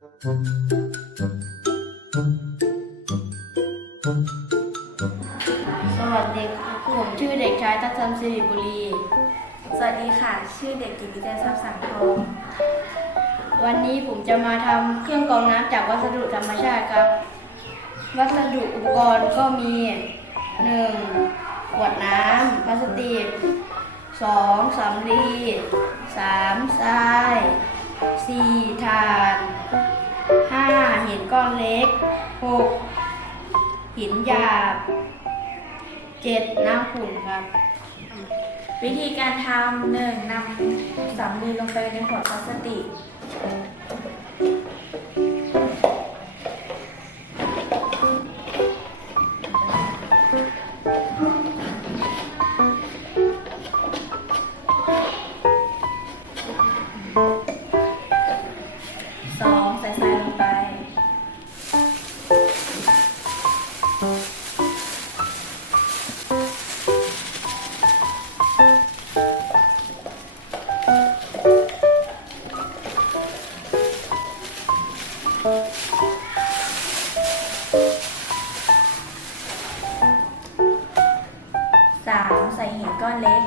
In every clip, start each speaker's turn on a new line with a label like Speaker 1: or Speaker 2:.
Speaker 1: สวัสดีครับผมชื่อเด็กชายทัศน์สิริบุรี
Speaker 2: สวัสดีค่ะ ชื่อเด็กหญิงวิจัยทรัพย์สังทอง
Speaker 1: วันนี้ผมจะมาทำเครื่องกรองน้ำจากวัสดุธรรมชาติครับ วัสดุอุปกรณ์ก็มี 1. ขวดน้ำพลาสติก 2. สำลี 3. ทราย 4. ถ่าด 5. หินก้อนเล็ก 6. หินหยาบ 7. น้ำขุ่นครับ
Speaker 2: วิธีการทำหนึ่งนำสำลีลงไปในขวดพลาสติก 3. ใส่หินก้อนเล็ก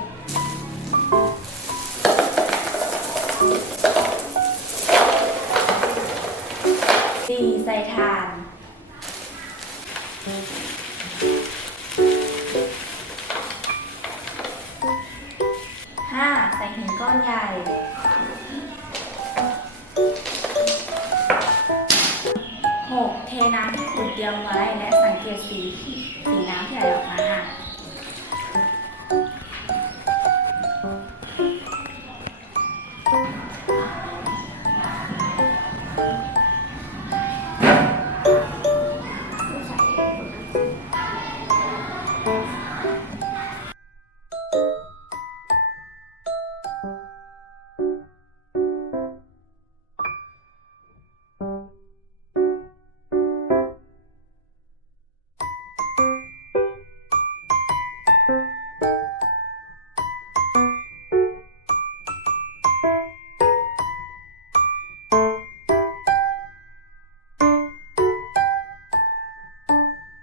Speaker 2: สี่ใส่ถ่านห้าใส่หินก้อนใหญ่หกเทน้ำที่ขุดเตรียมไว้และสังเกตสีสีน้ำที่ไหล